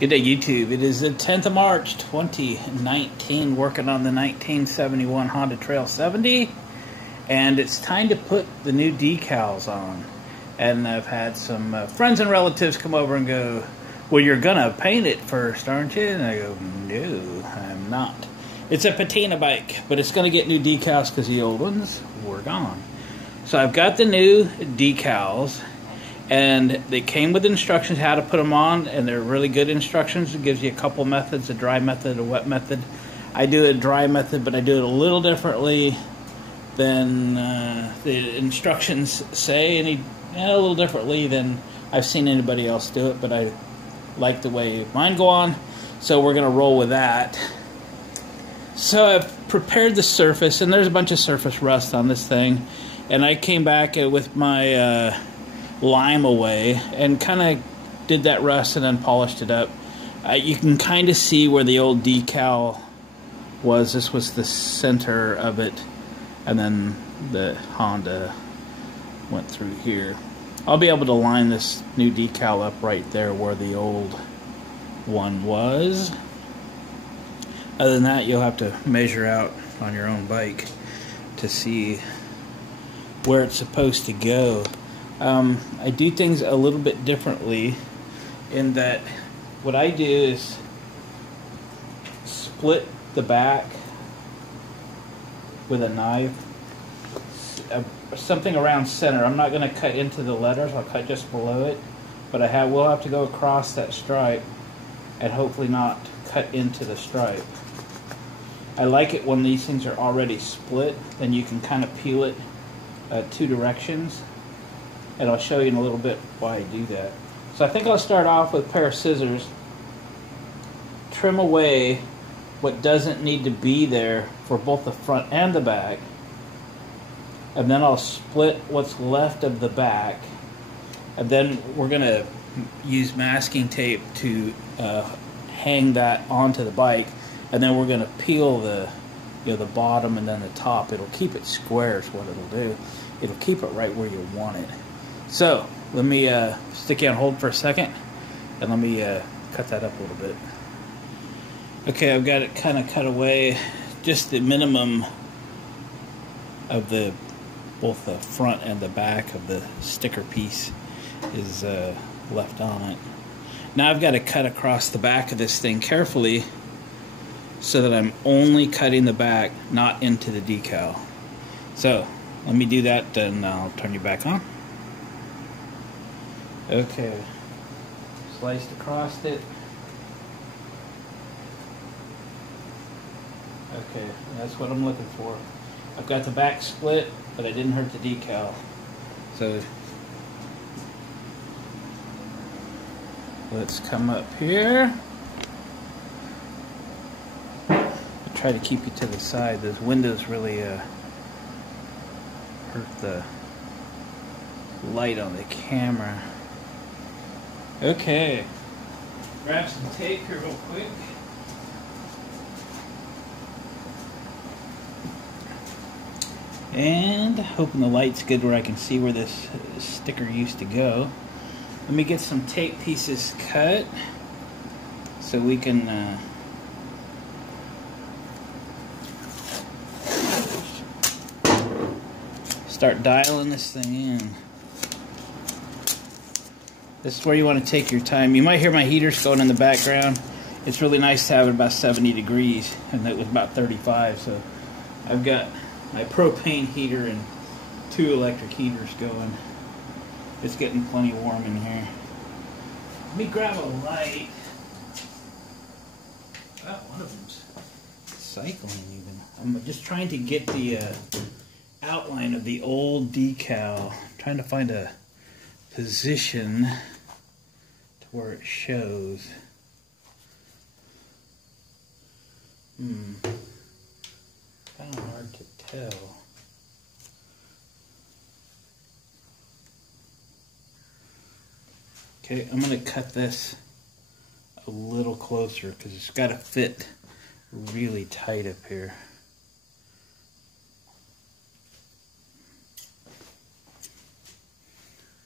Good day, YouTube. It is the 10th of March, 2019, working on the 1971 Honda Trail 70, and it's time to put the new decals on. And I've had some friends and relatives come over and go, well, you're gonna paint it first, aren't you? And I go, no, I'm not. It's a patina bike, but it's gonna get new decals because the old ones were gone. So I've got the new decals, and they came with instructions how to put them on, and they're really good instructions. It gives you a couple methods, a dry method, a wet method. I do a dry method, but I do it a little differently than the instructions say, a little differently than I've seen anybody else do it, but I like the way mine go on, so we're going to roll with that. So I've prepared the surface, and there's a bunch of surface rust on this thing, and I came back with my lime away and kind of did that rust and then polished it up. You can kind of see where the old decal was. This was the center of it, and then the Honda went through here. I'll be able to line this new decal up right there where the old one was. Other than that, you'll have to measure out on your own bike to see where it's supposed to go. I do things a little bit differently in that what I do is split the back with a knife, something around center. I'm not going to cut into the letters, I'll cut just below it, but will have to go across that stripe and hopefully not cut into the stripe. I like it when these things are already split, then you can kind of peel it two directions. And I'll show you in a little bit why I do that. So I think I'll start off with a pair of scissors, trim away what doesn't need to be there for both the front and the back, and then I'll split what's left of the back, and then we're going to use masking tape to hang that onto the bike, and then we're going to peel the the bottom and then the top. It'll keep it square is what it'll do. It'll keep it right where you want it. So, let me stick you on hold for a second, and let me cut that up a little bit. Okay, I've got it kind of cut away. Just the minimum of both the front and the back of the sticker piece is left on it. Now I've got to cut across the back of this thing carefully so that I'm only cutting the back, not into the decal. So, let me do that, then I'll turn you back on. Okay, sliced across it. Okay, that's what I'm looking for. I've got the back split, but I didn't hurt the decal. So let's come up here. I'll try to keep you to the side. Those windows really hurt the light on the camera. Okay, grab some tape here real quick. And hoping the light's good where I can see where this sticker used to go. Let me get some tape pieces cut so we can start dialing this thing in. This is where you want to take your time. You might hear my heaters going in the background. It's really nice to have it about 70 degrees, and that was about 35, so I've got my propane heater and 2 electric heaters going. It's getting plenty warm in here. Let me grab a light. Oh, one of them's cycling even. I'm just trying to get the outline of the old decal. I'm trying to find a position to where it shows. Kind of hard to tell. Okay, I'm going to cut this a little closer because it's got to fit really tight up here.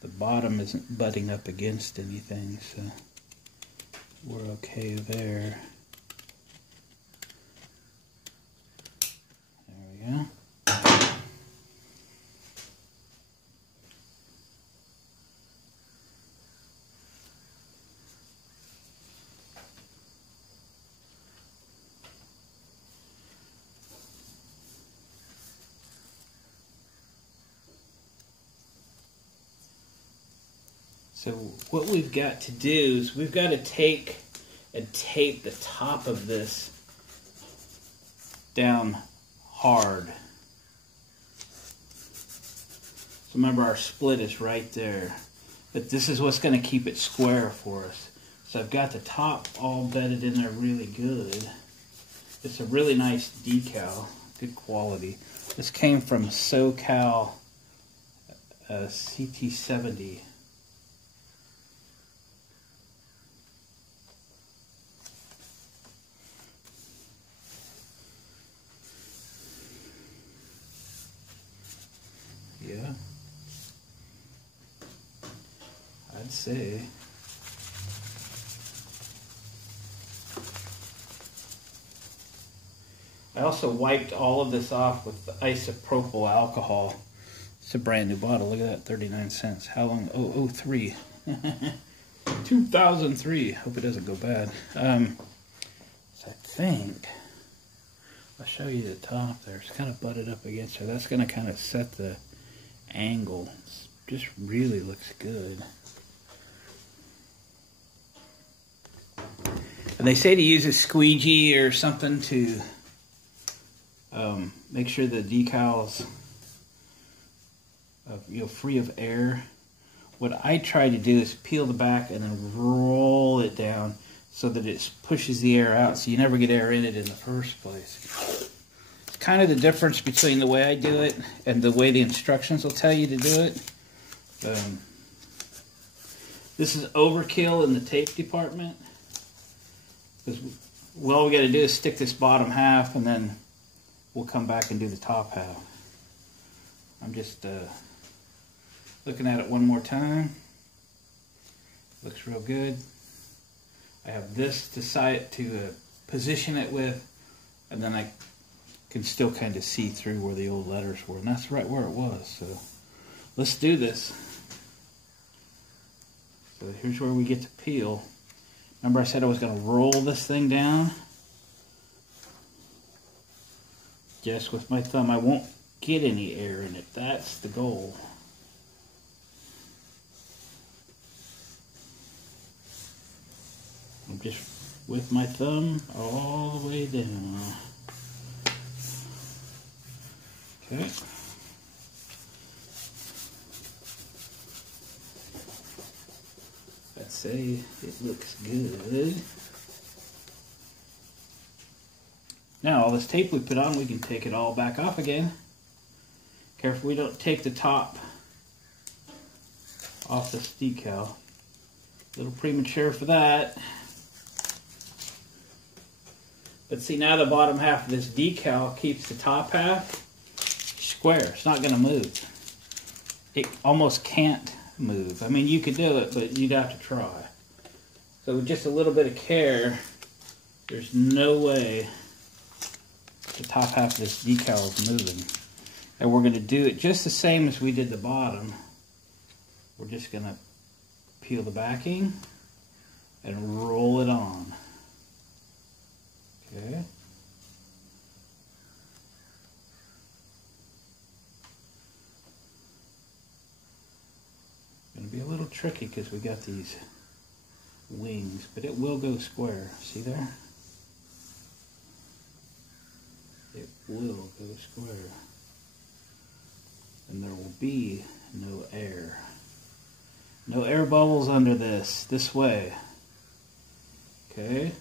The bottom isn't butting up against anything, so we're okay there. There we go. So what we've got to do is we've got to take and tape the top of this down hard. So remember, our split is right there. But this is what's going to keep it square for us. So I've got the top all bedded in there really good. It's a really nice decal, good quality. This came from SoCal CT70. Yeah, I'd say. I also wiped all of this off with the isopropyl alcohol. It's a brand new bottle. Look at that, 39 cents. How long? Oh, 03. 2003. Hope it doesn't go bad. So I think I'll show you the top there. It's kind of butted up against her. That's going to kind of set the angle. It just really looks good. And they say to use a squeegee or something to make sure the decals free of air. What I try to do is peel the back and then roll it down so that it pushes the air out, so you never get air in it in the first place. It's kind of the difference between the way I do it and the way the instructions will tell you to do it. This is overkill in the tape department, because all we got to do is stick this bottom half and then we'll come back and do the top half. I'm just looking at it one more time. Looks real good. I have this to position it with, and then I can still kind of see through where the old letters were, and that's right where it was. So let's do this. So here's where we get to peel. Remember I said I was going to roll this thing down? Just with my thumb. I won't get any air in it. That's the goal. I'm just with my thumb all the way down. Okay. I'd say it looks good. Now all this tape we put on, we can take it all back off again. Careful we don't take the top off this decal. A little premature for that. But see, now the bottom half of this decal keeps the top half square. It's not going to move. It almost can't move. I mean, you could do it, but you'd have to try. So with just a little bit of care, there's no way the top half of this decal is moving. And we're going to do it just the same as we did the bottom. We're just going to peel the backing and roll it on. Okay. Going to be a little tricky because we got these wings, but it will go square. See there? It will go square. And there will be no air. No air bubbles under this way. Okay?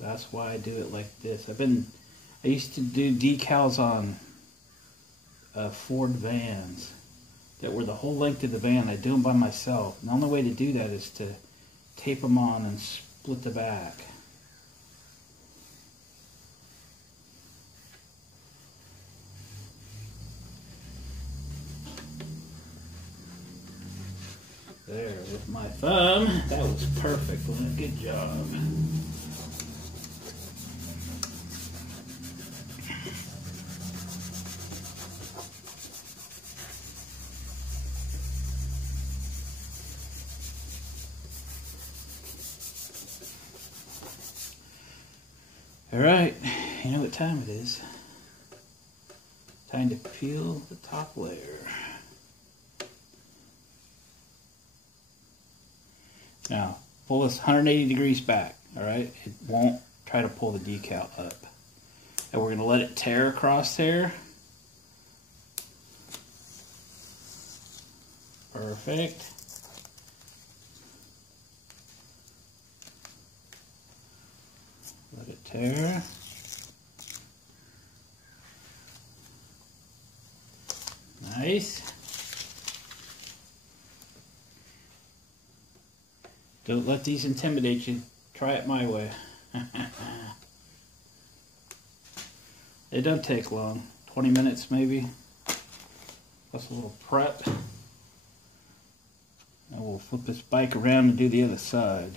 That's why I do it like this. I used to do decals on Ford vans that were the whole length of the van. I do them by myself. And the only way to do that is to tape them on and split the back. there with my thumb. That was perfect. Good job. All right, you know what time it is. Time to peel the top layer. Now, pull this 180 degrees back, all right? It won't try to pull the decal up. And we're gonna let it tear across there. Perfect. Let it tear. Nice. Don't let these intimidate you. Try it my way. It doesn't take long. 20 minutes maybe. Plus a little prep. And we'll flip this bike around and do the other side.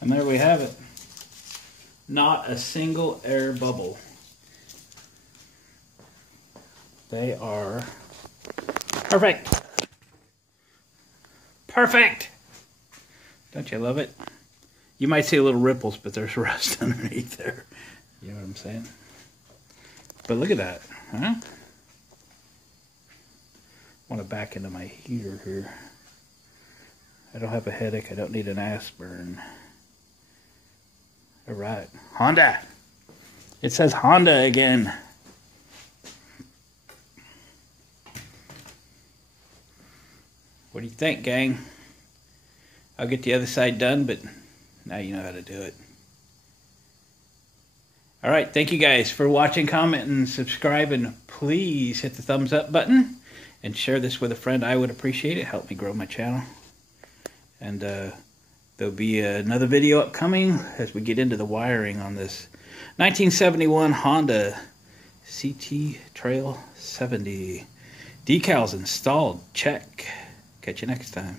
And there we have it. Not a single air bubble. They are perfect. Perfect. Don't you love it? You might see little ripples, but there's rust underneath there. You know what I'm saying? But look at that, huh? I want to back into my heater here. I don't have a headache. I don't need an aspirin. All right, Honda. It says Honda again. What do you think, gang? I'll get the other side done, but now you know how to do it. All right, thank you guys for watching, comment, and subscribe, and please hit the thumbs up button and share this with a friend. I would appreciate it. Help me grow my channel. And there'll be another video upcoming as we get into the wiring on this 1971 Honda CT70. Decals installed. Check. Catch you next time.